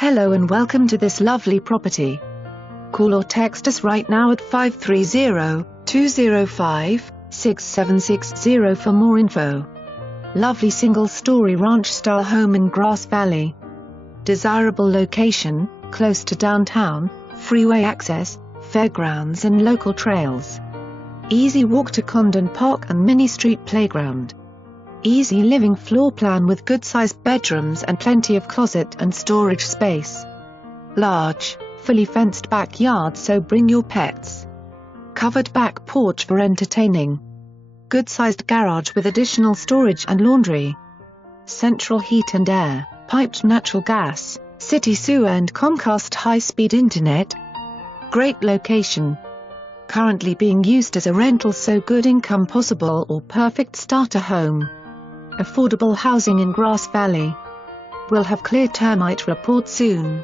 Hello and welcome to this lovely property. Call or text us right now at 530-205-6760 for more info. Lovely single-story ranch-style home in Grass Valley. Desirable location, close to downtown, freeway access, fairgrounds and local trails. Easy walk to Condon Park and Minnie Street Playground. Easy living floor plan with good-sized bedrooms and plenty of closet and storage space. Large, fully fenced backyard, so bring your pets. Covered back porch for entertaining. Good-sized garage with additional storage and laundry. Central heat and air, piped natural gas, city sewer and Comcast high-speed internet. Great location. Currently being used as a rental, so good income possible or perfect starter home. Affordable housing in Grass Valley. We'll have clear termite report soon.